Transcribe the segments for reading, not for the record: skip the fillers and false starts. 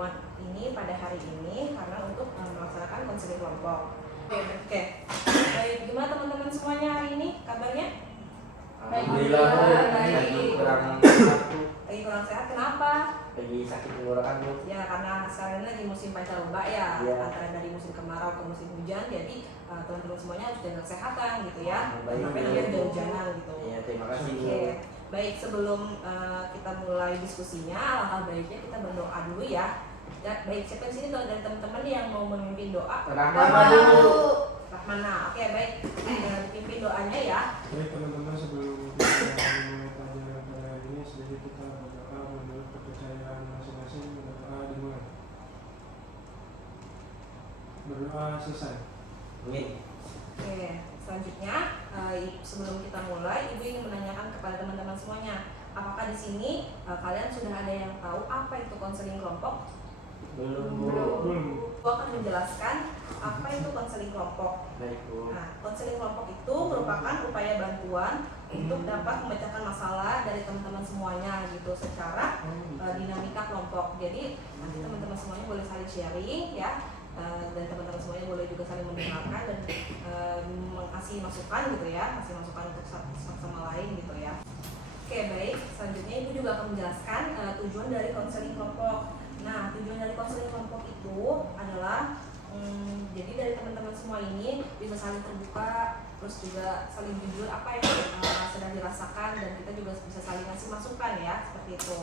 pertemuan ini pada hari ini karena untuk melaksanakan konseling kelompok. Oke. Baik, gimana teman-teman semuanya hari ini kabarnya? Alhamdulillah, baik. Lagi kurang sehat, kenapa? Lagi sakit tenggorokan Bu. Ya karena sekarang ini lagi musim pancaroba ya, antara dari musim kemarau ke musim hujan, jadi teman-teman semuanya harus jaga kesehatan gitu ya. Sampai nanti ada hujanan gitu. Iya, terima kasih Bu. Oke. Baik, sebelum kita mulai diskusinya, alangkah baiknya kita berdoa dulu ya. Ya, baik, siapa di sini dari teman-teman yang mau memimpin doa? Rahmana dulu. Rahmana, oke baik. Pimpin doanya ya. Baik teman-teman, sebelum kita mulai pelajaran pada hari ini, sedikit kita berdoa menurut kepercayaan masing-masing. Berdoa dimulai. Berdoa selesai. Amin. Oke, selanjutnya sebelum kita mulai, Ibu ingin menanyakan kepada teman-teman semuanya, apakah di sini kalian sudah ada yang tahu apa itu konseling kelompok? Belum. Ibu akan menjelaskan apa itu konseling kelompok. Baik Bu. Nah, konseling kelompok itu merupakan upaya bantuan untuk dapat memecahkan masalah dari teman-teman semuanya gitu secara dinamika kelompok. Jadi nanti teman-teman semuanya boleh saling sharing ya, dan teman-teman semuanya boleh juga saling mendengarkan dan mengasih masukan gitu ya, kasih masukan untuk satu sama lain gitu ya. Oke baik, selanjutnya Ibu juga akan menjelaskan tujuan dari konseling kelompok. Nah, tujuan dari konseling kelompok itu adalah jadi dari teman-teman semua ini bisa saling terbuka, terus juga saling jujur apa yang sedang dirasakan, dan kita juga bisa saling kasih masukan ya, seperti itu.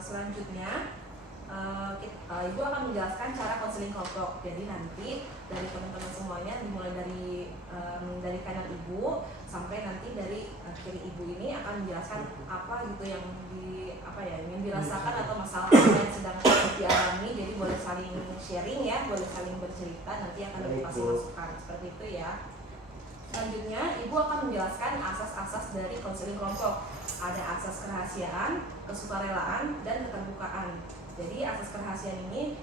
Selanjutnya Ibu akan menjelaskan cara konseling kelompok. Jadi nanti dari teman-teman semuanya dimulai dari kanan Ibu sampai nanti dari kiri Ibu ini akan menjelaskan apa gitu yang yang dirasakan atau masalah yang sedang dialami. Jadi boleh saling sharing ya, boleh saling bercerita, nanti akan Ibu kasih masukan seperti itu ya. Selanjutnya Ibu akan menjelaskan asas-asas dari konseling kelompok. Ada asas kerahasiaan, kesukarelaan, dan keterbukaan. Jadi asas kerahasiaan ini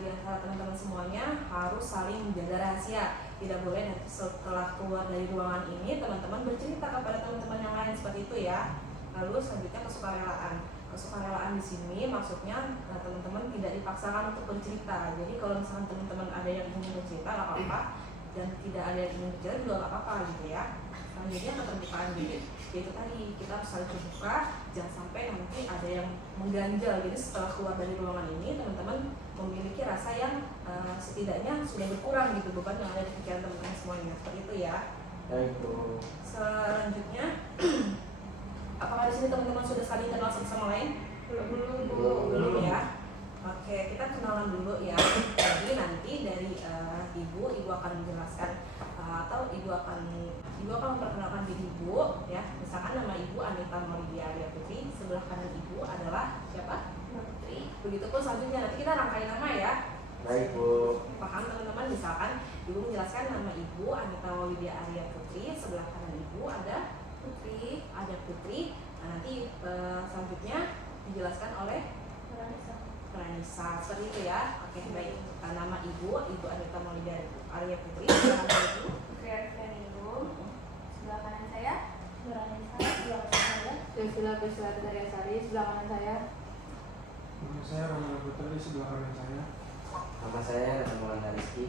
di antara teman-teman semuanya harus saling menjaga rahasia. Tidak boleh nanti setelah keluar dari ruangan ini teman-teman bercerita kepada teman-teman yang lain, seperti itu ya. Lalu selanjutnya kesukarelaan. Kesukarelaan di sini maksudnya teman-teman tidak dipaksakan untuk bercerita. Jadi kalau misalkan teman-teman ada yang ingin bercerita nggak apa-apa, dan tidak ada yang ingin bercerita juga nggak apa-apa gitu ya. Selanjutnya keterbukaan, jadi itu tadi kita harus saling terbuka, jangan sampai nanti ada yang mengganjal. Jadi setelah keluar dari ruangan ini teman-teman memiliki rasa yang setidaknya sudah berkurang gitu, beban yang ada di pikiran teman-teman semuanya, seperti itu ya. Baik Bu. Selanjutnya apakah di sini teman-teman sudah saling kenal satu sama lain? Belum ya. Oke, kita kenalan dulu ya. Jadi nanti dari Ibu akan menjelaskan atau Ibu akan memperkenalkan diri Ibu ya. Misalkan nama Ibu Anita Maulidia Arya Putri, sebelah kanan Ibu adalah siapa? Putri. Begitupun selanjutnya nanti kita rangkai nama ya. Baik Bu. Paham teman-teman? Misalkan Ibu menjelaskan nama Ibu Anita Maulidia Arya Putri, sebelah kanan Ibu ada Putri. Nah, nanti selanjutnya dijelaskan oleh Ranisa, seperti itu ya. Oke baik, nama Ibu Anita Maulidia Arya Putri, sebelah kanan Ibu sebelah kanan saya sebelah kanan saya Nama saya Rahmana Putri, sebelah kanan saya. Nama saya Rahmana Rizky.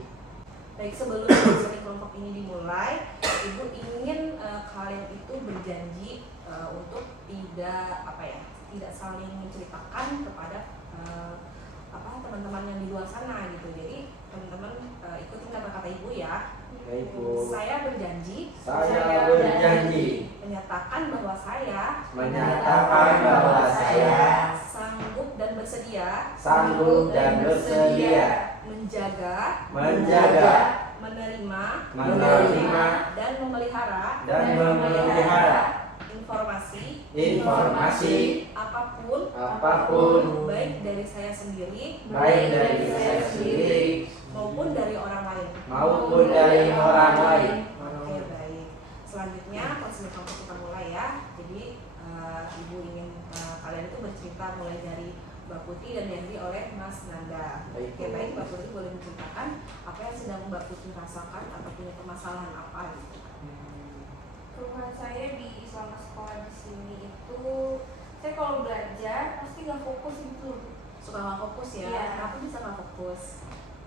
Baik, sebelum konseling kelompok ini dimulai, Ibu ingin kalian itu berjanji untuk tidak saling menceritakan kepada teman-teman yang di luar sana gitu. Jadi teman-teman ikutin kata-kata Ibu ya. Baik Bu. Saya berjanji menyatakan bahwa saya sanggup dan bersedia menjaga, menerima, dan memelihara informasi apapun baik dari saya sendiri maupun dari orang lain. Oke baik. Selanjutnya konseling kelompok kita mulai ya. Jadi Ibu ingin kalian itu bercerita mulai dari Mbak Putri dan diakhiri oleh Mas Nanda. Baik. Oke baik, Mbak Putri boleh menceritakan apa yang sedang Mbak Putri rasakan atau punya permasalahan apa gitu. Keluhan saya selama sekolah di sini itu, saya kalau belajar pasti nggak fokus gitu. Suka nggak fokus ya? Iya. Kenapa bisa nggak fokus?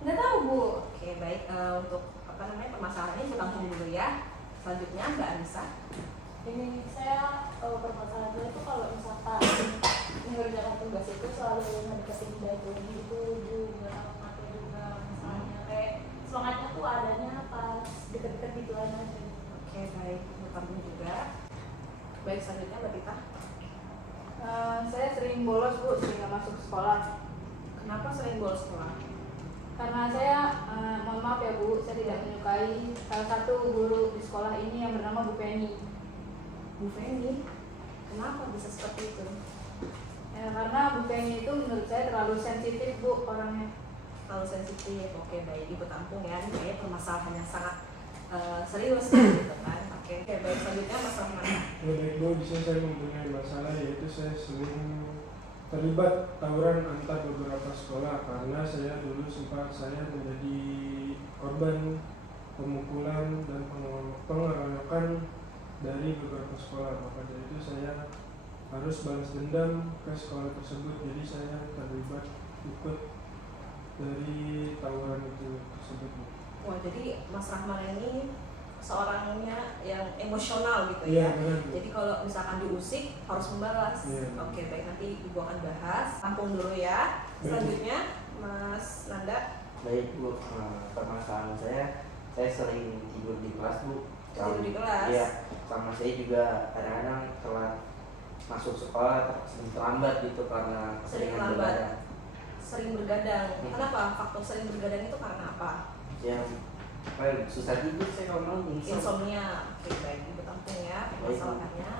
Nggak tahu Bu. Oke baik, untuk apa namanya permasalahannya kita tampung dulu ya. Selanjutnya Mbak Anissa. Ini saya permasalahannya itu kalau misalkan mengerjakan tugas itu selalu mendekatin deadline itu juga atau juga misalnya kayak semangatnya tuh adanya pas deket-deket gitu aja. Oke baik, untuk tampung juga. Baik selanjutnya Mbak Tita. Saya sering bolos Bu, sering nggak masuk sekolah. Kenapa sering bolos sekolah? Karena saya, mohon maaf ya Bu, saya tidak menyukai salah satu guru di sekolah ini yang bernama Bu Penny. Bu Feni, kenapa bisa seperti itu? Ya, karena Bu Penny itu menurut saya terlalu sensitif Bu orangnya. Kalau sensitif, oke baik Ibu tampung ya. Ini kayaknya permasalahan yang sangat serius ya, gitu kan. Oke baik selanjutnya masalah mana? Baik Bu, di sini saya mempunyai masalah yaitu saya sering terlibat tawuran antar beberapa sekolah karena saya dulu sempat saya menjadi korban pemukulan dan pengeroyokan dari beberapa sekolah. Maka dari itu saya harus balas dendam ke sekolah tersebut, jadi saya terlibat ikut dari tawuran itu tersebut. Wah jadi Mas Rahman ini seorangnya yang emosional gitu Iya, ya. benar Bu. Jadi kalau misalkan diusik harus membalas. Iya. Oke baik nanti Ibu akan bahas. Tampung dulu ya. Selanjutnya Mas Nanda. Baik Bu, permasalahan saya sering tidur di kelas Bu. Tidur di kelas? Iya, sama saya juga kadang-kadang telat masuk sekolah, sering terlambat gitu karena Sering keseringan terlambat. begadang. Sering bergadang. Kenapa? Faktor sering bergadang itu karena apa? Yang susah tidur saya kalau malam Insomnia. Oke baik Ibu tampung ya permasalahannya.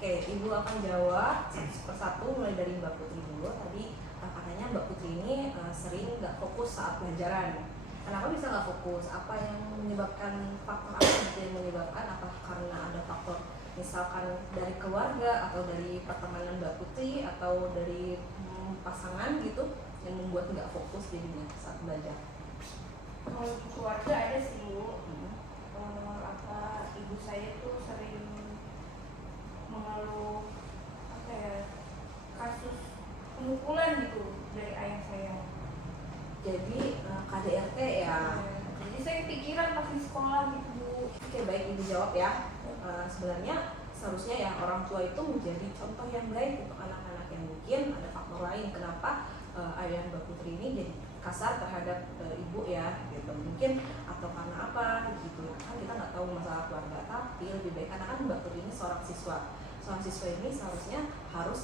Oke Ibu akan jawab satu persatu mulai dari Mbak Putri dulu. Tadi katanya Mbak Putri ini sering nggak fokus saat pelajaran. Kenapa bisa nggak fokus? Apa yang menyebabkan faktor apa yang menyebabkan? Apa karena ada faktor misalkan dari keluarga atau dari pertemanan Mbak Putri atau dari pasangan gitu yang membuat nggak fokus jadinya saat belajar? Kalau keluarga ada sih Bu. Ibu saya tuh sering mengeluh kasus pemukulan gitu dari ayah saya. Jadi KDRT ya. Jadi saya pikiran pas di sekolah gitu Bu. Oke baik Ibu jawab ya. Sebenarnya seharusnya ya orang tua itu menjadi contoh yang baik untuk anak-anak yang mungkin ada faktor lain kenapa ayah Mbak Putri ini jadi kasar terhadap ibu ya gitu mungkin atau karena apa gitu kan kita nggak tahu masalah keluarga tapi lebih baik karena kan Mbak Putri ini seorang siswa ini seharusnya harus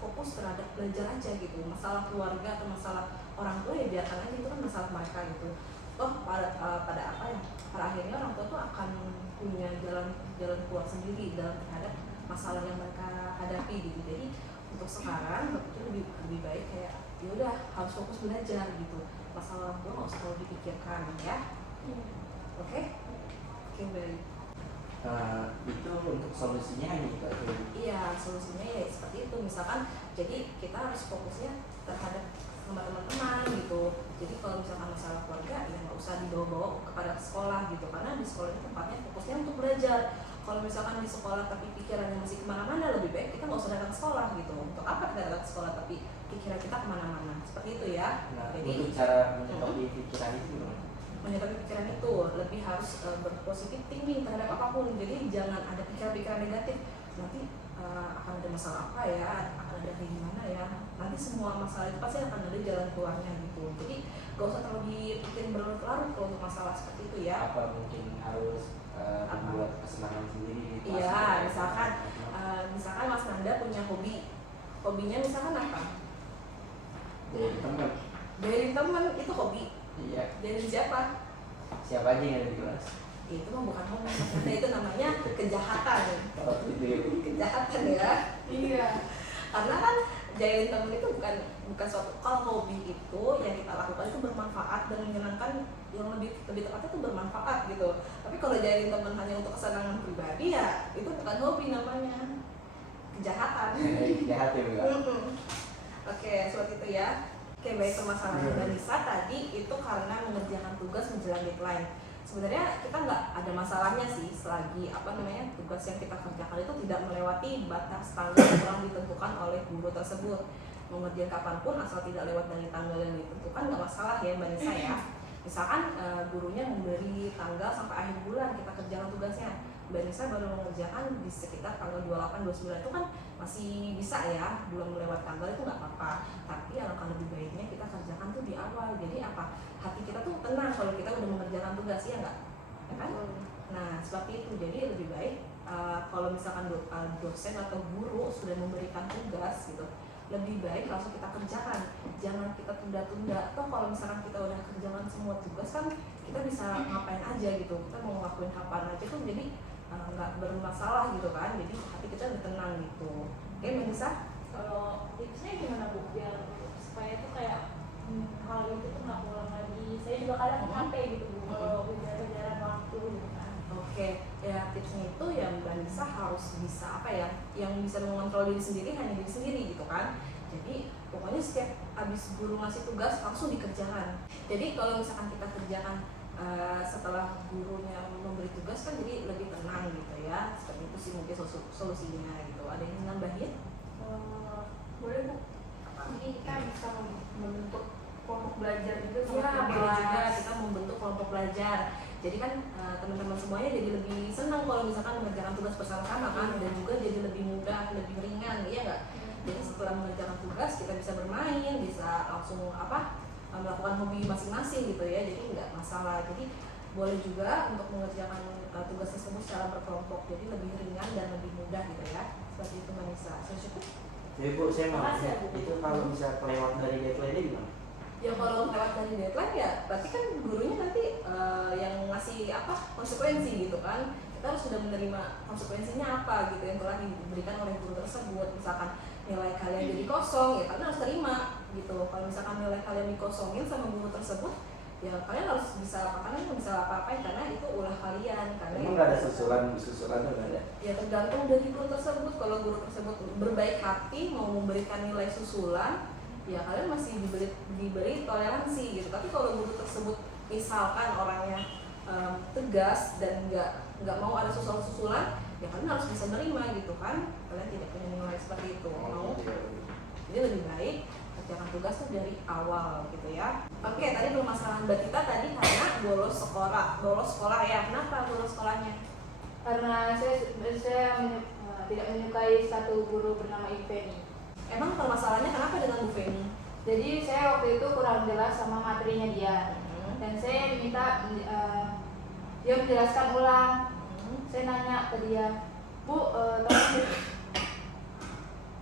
fokus terhadap belajar aja gitu masalah keluarga atau masalah orang tua ya biarkan aja itu kan masalah mereka gitu toh pada akhirnya orang tua tuh akan punya jalan keluar sendiri dalam terhadap masalah yang mereka hadapi gitu jadi untuk sekarang Mbak Putri lebih baik kayak ya udah harus fokus belajar gitu masalah orang tua nggak usah terlalu dipikirkan ya oke baik. Itu untuk solusinya gitu aja. Iya solusinya ya seperti itu misalkan jadi kita harus fokusnya terhadap sama teman-teman gitu jadi kalau misalkan masalah keluarga ya nggak usah dibawa-bawa kepada sekolah gitu karena di sekolah itu tempatnya fokusnya untuk belajar kalau misalkan di sekolah tapi pikirannya masih kemana-mana lebih baik kita nggak usah datang ke sekolah gitu untuk apa kita datang ke sekolah tapi pikiran kita kemana-mana seperti itu ya. Nah, jadi untuk cara menyikapi pikiran itu gimana? menyikapi pikiran itu lebih harus berpositif thinking terhadap apapun jadi jangan ada pikiran-pikiran negatif nanti akan ada masalah apa ya akan ada kayak gimana ya nanti semua masalah itu pasti akan ada jalan keluarnya gitu jadi gak usah terlalu dipikirin berlarut-larut kalau untuk masalah seperti itu ya Apa mungkin harus membuat kesenangan sendiri di kelas? iya misalkan Mas Nanda punya hobinya misalkan apa Dari teman. dari teman itu hobi Iya. dari siapa Siapa aja yang ada di kelas? itu mah bukan hobi Mas Nanda itu namanya kejahatan Kalau itu ya. kejahatan ya Iya. karena kan jahilin temen itu bukan suatu kalau hobi itu yang kita lakukan itu bermanfaat dan menyenangkan yang lebih tepatnya itu bermanfaat gitu tapi kalau jahilin temen hanya untuk kesenangan pribadi ya itu bukan hobi namanya kejahatan. Jahat ya Bu. Oke seperti itu ya. Oke baik permasalahan Mbak Nisa tadi itu karena mengerjakan tugas menjelang deadline sebenarnya kita nggak ada masalahnya sih selagi tugas yang kita kerjakan itu tidak melewati batas standar yang ditentukan oleh guru tersebut mau ngerjain kapanpun asal tidak lewat dari tanggal yang ditentukan nggak masalah ya Mbak Nisa ya. Misalkan gurunya memberi tanggal sampai akhir bulan kita kerjakan tugasnya, Mbak Nisa baru mengerjakan di sekitar tanggal 28, 29 itu kan masih bisa ya, belum melewat tanggal itu nggak apa-apa. Tapi alangkah lebih baiknya kita kerjakan tuh di awal. Jadi apa? Hati kita tuh tenang kalau kita udah mengerjakan tugas ya nggak? Ya kan? Nah seperti itu. Jadi lebih baik kalau misalkan dosen atau guru sudah memberikan tugas gitu, lebih baik langsung kita kerjakan, jangan kita tunda-tunda. Atau kalau misalkan kita udah kerjakan semua tugas kan kita bisa ngapain aja gitu, kita mau ngelakuin kapan aja tuh jadi nggak bermasalah gitu kan, jadi hati kita lebih tenang gitu. Oke Mbak Nisa? Kalau tipsnya gimana Bu biar supaya tuh kayak hal itu tuh nggak ulang lagi? Saya juga kadang capek gitu Bu kalau kejar-kejaran waktu gitu kan. Oke, ya tipsnya itu ya Mbak Nisa harus bisa apa ya, yang bisa mengontrol diri sendiri hanya diri sendiri gitu kan. Jadi pokoknya setiap habis guru ngasih tugas langsung dikerjakan. Jadi kalau misalkan kita kerjakan setelah gurunya memberi tugas kan jadi lebih tenang gitu ya. Seperti itu sih mungkin solusinya gitu. Ada yang nambahin? Boleh Bu. Jadi kita bisa membentuk kelompok belajar juga sama Ya, boleh kelas. juga kita membentuk kelompok belajar. Jadi kan teman-teman semuanya jadi lebih senang kalau misalkan mengerjakan tugas bersama-sama kan, dan juga jadi lebih mudah, lebih ringan, iya nggak? Jadi setelah mengerjakan tugas kita bisa bermain, bisa langsung melakukan hobi masing-masing gitu ya. Jadi nggak masalah. Jadi boleh juga untuk mengerjakan tugas tersebut secara berkelompok, jadi lebih ringan dan lebih mudah gitu ya. Seperti itu Mbak Nisa. Sudah Jadi Bu, saya mau Makasih ya, nanya, Bu. itu kalau bisa kelewat dari deadline-nya gimana? ya kalau lewat dari deadline ya berarti kan gurunya nanti yang ngasih konsekuensi gitu kan, kita harus sudah menerima konsekuensinya apa gitu yang telah diberikan oleh guru tersebut. Misalkan nilai kalian jadi kosong ya kalian harus terima gitu. Kalau misalkan nilai kalian dikosongin sama guru tersebut ya kalian harus bisa apa-apain karena itu ulah kalian. Karena Emang nggak ada susulan nggak ada? ya tergantung dari guru tersebut. Kalau guru tersebut berbaik hati mau memberikan nilai susulan ya kalian masih diberi toleransi gitu. Tapi kalau guru tersebut misalkan orangnya tegas dan nggak mau ada susulan ya kalian harus bisa menerima gitu kan, kalian tidak punya nilai seperti itu mau. Jadi lebih baik kerjakan tugas tuh dari awal gitu ya. Oke, tadi permasalahan Mbak Tita tadi karena bolos sekolah ya. Kenapa bolos sekolahnya? Karena saya tidak menyukai satu guru bernama Ibu Feni. Emang permasalahannya kenapa dengan Bu Feni? Jadi saya waktu itu kurang jelas sama materinya dia, dan saya minta dia menjelaskan ulang. Saya nanya ke dia, Bu,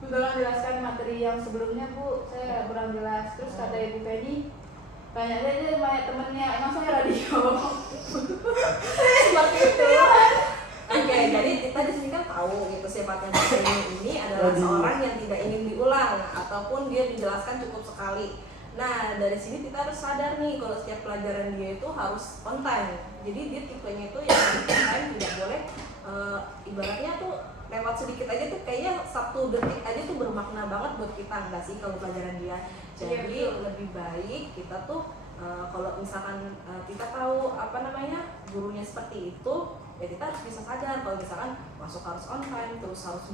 tolong jelaskan materi yang sebelumnya Bu, saya kurang jelas. Terus kata Ibu Feni, tanya aja banyak temennya, emang saya radio. Seperti itu. Oke, jadi kita di sini kan tahu gitu sifatnya Bu Feni ini adalah seorang yang tidak ingin diulang ataupun dia dijelaskan cukup sekali. Nah dari sini kita harus sadar nih kalau setiap pelajaran dia itu harus on time. Jadi dia tipenya itu yang on time, tidak boleh ibaratnya tuh lewat sedikit aja tuh kayaknya 1 detik aja tuh bermakna banget buat kita, enggak sih kalau pelajaran dia. Jadi lebih baik kita tuh kalau misalkan kita tahu gurunya seperti itu ya kita harus bisa sadar kalau misalkan masuk harus on time, terus harus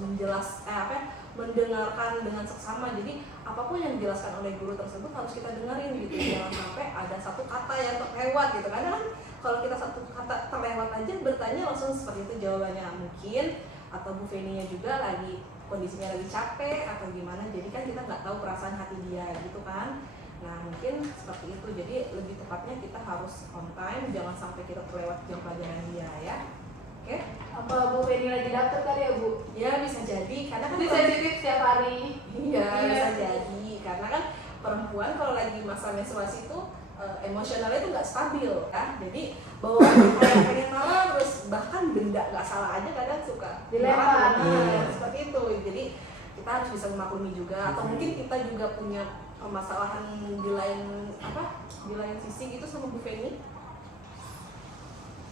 mendengarkan dengan seksama. Jadi apapun yang dijelaskan oleh guru tersebut harus kita dengerin gitu, jangan sampai ada satu kata yang terlewat gitu. Kadang kan kalau kita satu kata terlewat aja bertanya langsung seperti itu jawabannya, mungkin atau Bu Feni-nya juga lagi kondisinya lagi capek atau gimana, jadi kan kita nggak tahu perasaan hati dia gitu kan. Nah mungkin seperti itu, jadi lebih tepatnya kita harus on time, jangan sampai kita terlewat jam pelajaran dia ya. Oke? Apa Bu Feni lagi dapet kali ya Bu? Ya bisa jadi, karena kan Jadi sensitif setiap hari. iya bisa jadi, karena kan perempuan kalau lagi masa menstruasi itu emosionalnya itu nggak stabil kan, jadi bawaan kayak pengen marah, terus bahkan benda nggak salah aja kadang suka dilempar. seperti itu. Jadi kita harus bisa memaklumi juga, atau mungkin kita juga punya permasalahan di lain sisi gitu sama Bu Feni.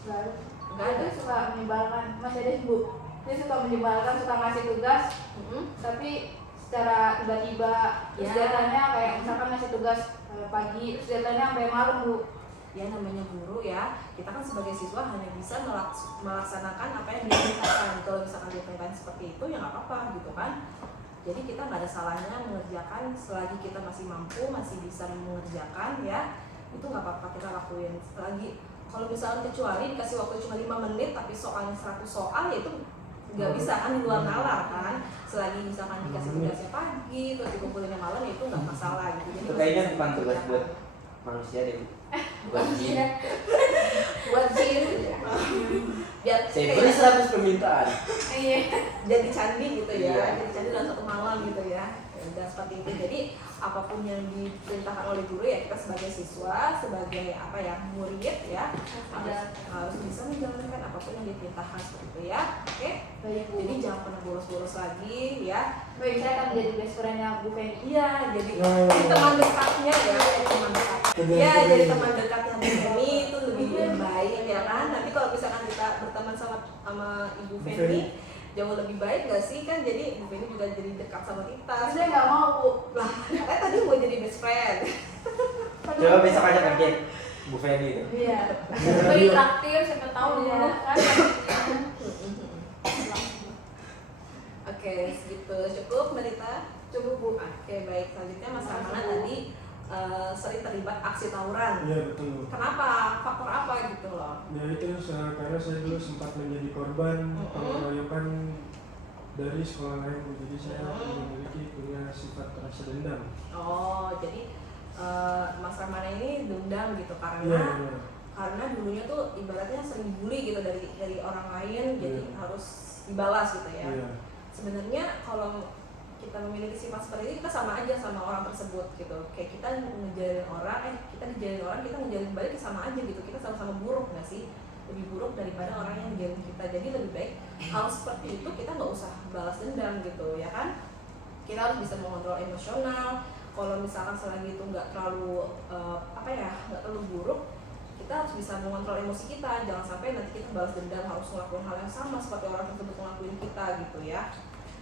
Nggak ada, suka menyebalkan. Masih ada Bu, dia suka menyebalkan, suka ngasih tugas, tapi secara tiba-tiba. Terus Ya. dia tanya kayak misalkan ngasih tugas pagi, terus dia tanya sampai malam Bu. Ya namanya guru ya, kita kan sebagai siswa hanya bisa melaksanakan apa yang diperintahkan. Kalau misalkan diperintahkan seperti itu ya nggak apa-apa gitu kan. Jadi kita nggak ada salahnya mengerjakan selagi kita masih mampu, masih bisa mengerjakan ya, itu nggak apa-apa kita lakuin. Selagi kalau misalnya kecuali dikasih waktu cuma 5 menit tapi soalnya 100 soal ya itu nggak bisa kan, di luar nalar kan. Selagi misalkan dikasih tugasnya pagi terus dikumpulin malam ya itu nggak masalah gitu. Jadi Itu kayaknya bukan tugas buat manusia deh, buat jin. Buat jin. Biar Saya kayak beri 100 permintaan. Iya. jadi candi gitu ya, Iya. jadi candi dalam satu malam gitu ya. Dan seperti itu. Jadi apapun yang diperintahkan oleh guru ya kita sebagai siswa, sebagai apa ya, murid ya harus bisa menjalankan apapun yang diperintahkan seperti itu ya. Oke. Baik Bu. Jadi jangan pernah bolos-bolos lagi ya. Baik, saya akan menjadi best friend-nya Bu Feni. Iya, jadi Oh. jadi teman dekatnya ya, jadi teman dekat. Ya, jadi teman dekatnya Bu Feni itu lebih baik ya kan. Nanti kalau misalkan kita berteman sama Ibu Feni jauh lebih baik gak sih kan, jadi Bu Feni juga jadi dekat sama kita. Saya nggak mau Bu. Lah, katanya tadi mau jadi best friend. Coba besok aja kerjain Bu Feni itu. Iya. Beri traktir siapa tahu Iya. dulu kan. Oke, segitu cukup Mbak Rita. Cukup Bu. Oke, baik. Selanjutnya Mas Ramana tadi sering terlibat aksi tawuran. Iya betul. Kenapa? Faktor apa gitu loh? Ya itu karena saya dulu sempat menjadi korban pengeroyokan dari sekolah lain, Bu. Jadi saya punya sifat rasa dendam. Oh, jadi Mas Ramana ini dendam gitu Iya, karena iya. karena dulunya tuh ibaratnya sering dibully gitu dari orang lain, jadi Iya. harus dibalas gitu ya. Iya. Sebenarnya kalau kita memiliki sifat seperti ini kita sama aja sama orang tersebut gitu. Kayak kita ngejalin orang, kita dijalin orang, kita ngejalin balik sama aja gitu. Kita sama-sama buruk nggak sih? Lebih buruk daripada orang yang ngejalin kita. Jadi lebih baik hal seperti itu kita nggak usah balas dendam gitu ya kan? Kita harus bisa mengontrol emosional. Kalau misalkan selagi itu nggak terlalu nggak terlalu buruk, kita harus bisa mengontrol emosi kita. Jangan sampai nanti kita balas dendam harus ngelakuin hal yang sama seperti orang tersebut ngelakuin kita gitu ya.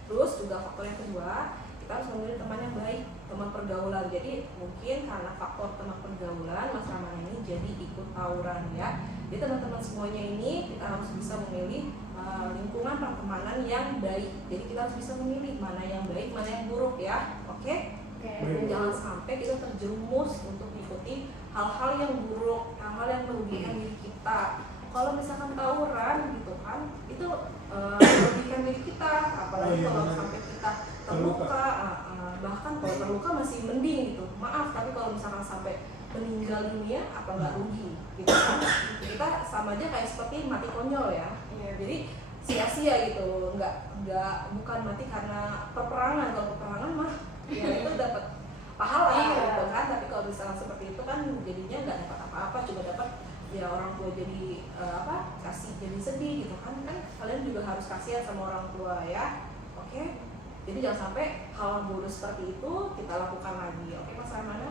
Terus juga faktor yang kedua, kita harus memilih teman yang baik, teman pergaulan. Jadi mungkin karena faktor teman pergaulan, Mas Ramana ini jadi ikut tawuran ya. Jadi teman-teman semuanya ini kita harus bisa memilih lingkungan pertemanan yang baik. Jadi kita harus bisa memilih mana yang baik, mana yang buruk ya. Oke? Dan jangan sampai kita terjerumus untuk mengikuti hal-hal yang buruk, hal-hal yang merugikan diri kita. Kalau misalkan tawuran gitu kan, itu merugikan diri kita, apalagi kalau sampai kita terluka, bahkan kalau terluka masih mending gitu, maaf, tapi kalau misalkan sampai meninggal dunia apa nggak rugi gitu kan, kita sama aja kayak seperti mati konyol ya. Jadi sia-sia gitu, bukan mati karena peperangan. Kalau peperangan mah ya itu dapat pahala gitu kan, tapi kalau misalkan seperti itu kan jadinya nggak dapat apa-apa, cuma dapat ya orang tua jadi kasih jadi sedih gitu kan kalian juga harus kasihan sama orang tua ya. Oke, jadi jangan sampai hal bodoh seperti itu kita lakukan lagi. Oke Mas Ramana?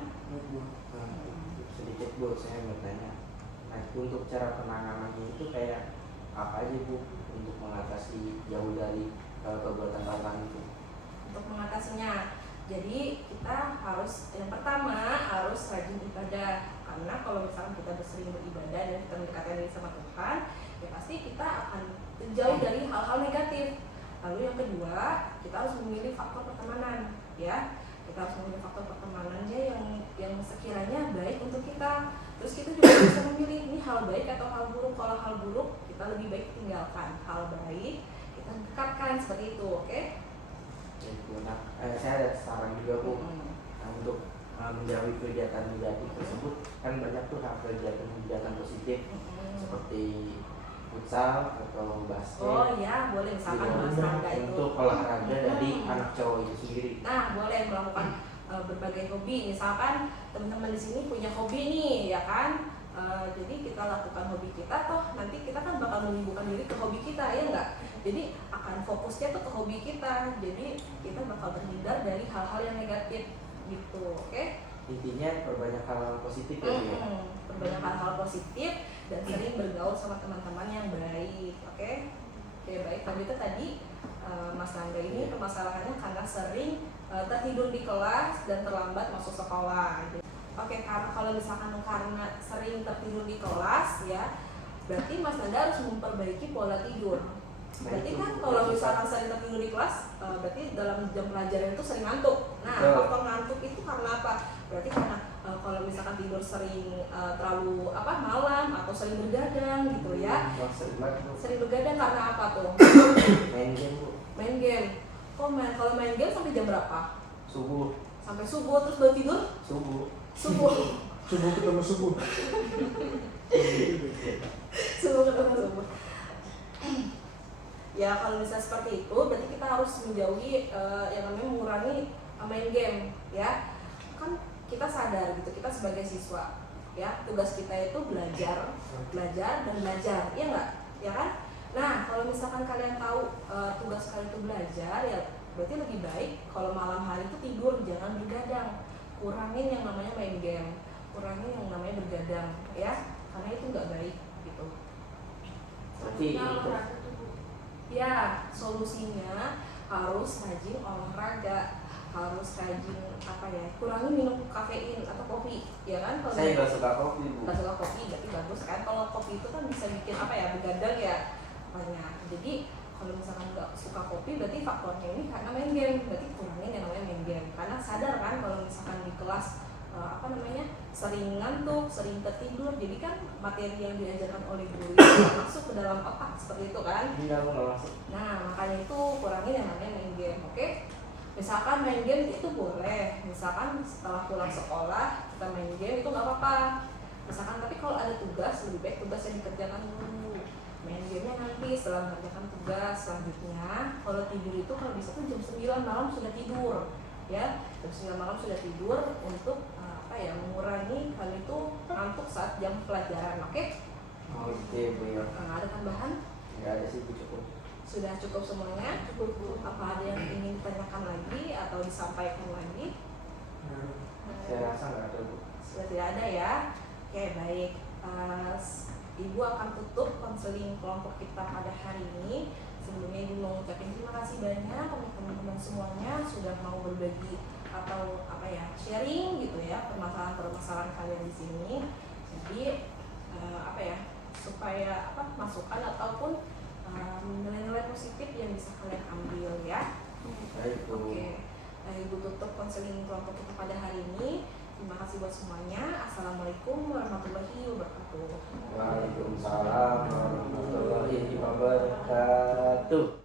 Sedikit Bu, saya mau tanya. Nah, untuk cara penanganannya itu kayak apa aja Bu untuk mengatasi jauh dari perbuatan tawuran itu? Untuk mengatasinya, jadi kita harus yang pertama harus rajin ibadah. Karena kalau misalnya kita sering beribadah dan kita mendekatkan diri sama Tuhan, ya pasti kita akan jauh dari hal-hal negatif. Lalu yang kedua, kita harus memilih faktor pertemanan, ya. Kita harus memilih faktor pertemanannya yang sekiranya baik untuk kita. Terus kita juga bisa memilih ini hal baik atau hal buruk. Kalau hal buruk kita lebih baik tinggalkan. Hal baik kita dekatkan seperti itu, oke? Nah, saya ada saran juga Bu. Nah, untuk menjauhi kegiatan negatif tersebut kan banyak tuh hal kegiatan positif seperti futsal atau basket. Oh iya, boleh misalkan olahraga itu. Untuk olahraga dari anak cowok itu sendiri. Nah, boleh melakukan berbagai hobi. Misalkan teman-teman di sini punya hobi nih, ya kan? Jadi kita lakukan hobi kita, toh nanti kita kan bakal menyibukkan diri ke hobi kita, ya enggak? Jadi akan fokusnya tuh ke hobi kita. Jadi kita bakal terhindar dari hal-hal yang negatif gitu, oke? Intinya perbanyak hal positif ya Bu ya. Perbanyak hal-hal positif dan sering bergaul sama teman-teman yang baik, oke? Oke, baik. Lanjutnya tadi Mas Nanda ini permasalahannya karena sering tertidur di kelas dan terlambat masuk sekolah. Oke, karena kalau misalkan karena sering tertidur di kelas ya, berarti Mas Nanda harus memperbaiki pola tidur. Berarti itu kan kalau misalkan sering tertidur di kelas, berarti dalam jam pelajaran itu sering ngantuk. Nah, Betul. faktor ngantuk itu karena apa? Berarti karena kalau misalkan tidur sering terlalu malam atau sering begadang gitu ya. Wah, sering banget Bu. Sering begadang karena apa tuh? Main game Bu. Main game. Kalau main game sampai jam berapa? Subuh. Sampai subuh, terus baru tidur? Subuh. Subuh. Subuh ketemu subuh. Subuh ketemu subuh. Ya kalau misalnya seperti itu, berarti kita harus menjauhi yang namanya mengurangi main game, ya. Kan kita sadar gitu, kita sebagai siswa, ya tugas kita itu belajar dan belajar, iya nggak? Ya kan? Nah kalau misalkan kalian tahu tugas kalian itu belajar, ya berarti lebih baik kalau malam hari itu tidur, jangan begadang. Kurangin yang namanya main game, kurangin yang namanya begadang, ya, karena itu nggak baik gitu. Berarti Nah, untuk olahraga tuh Bu. Ya, solusinya harus rajin olahraga, harus rajin kurangi minum kafein atau kopi, ya kan? Kalau saya nggak suka kopi Bu. nggak suka kopi, berarti bagus kan? Kalau kopi itu kan bisa bikin begadang ya, banyak. Jadi kalau misalkan nggak suka kopi, berarti faktornya ini karena main game, berarti kurangin yang namanya main game. Karena sadar kan kalau misalkan di kelas sering ngantuk, sering tertidur, jadi kan materi yang diajarkan oleh guru itu nggak masuk ke dalam otak seperti itu kan? Enggak, aku nggak masuk. Nah, makanya itu kurangin yang namanya main game, oke? Misalkan main game itu boleh, misalkan setelah pulang sekolah kita main game itu nggak apa-apa. Misalkan tapi kalau ada tugas, lebih baik tugas yang dikerjakan dulu. Main gamenya nanti setelah mengerjakan tugas selanjutnya. Kalau tidur itu kalau bisa tuh jam 9 malam sudah tidur, ya. Jam 9 malam sudah tidur untuk mengurangi hal itu ngantuk saat jam pelajaran, oke? Oke Bu ya. Ada tambahan? Nggak ada sih Bu, cukup. Sudah cukup semuanya? Cukup Bu. Apa ada yang ingin ditanyakan lagi atau disampaikan lagi? Saya rasa nggak ada Bu. Sudah tidak ada ya? Oke, baik. Ibu akan tutup konseling kelompok kita pada hari ini. Sebelumnya Ibu mau ucapin terima kasih banyak untuk teman-teman semuanya sudah mau berbagi atau sharing gitu ya permasalahan-permasalahan kalian di sini. Jadi supaya masukan ataupun nilai-nilai positif yang bisa kalian ambil ya. Baik Bu. Oke. Ibu tutup konseling kelompok kita pada hari ini. Terima kasih buat semuanya. Assalamualaikum warahmatullahi wabarakatuh. Waalaikumsalam warahmatullahi wabarakatuh.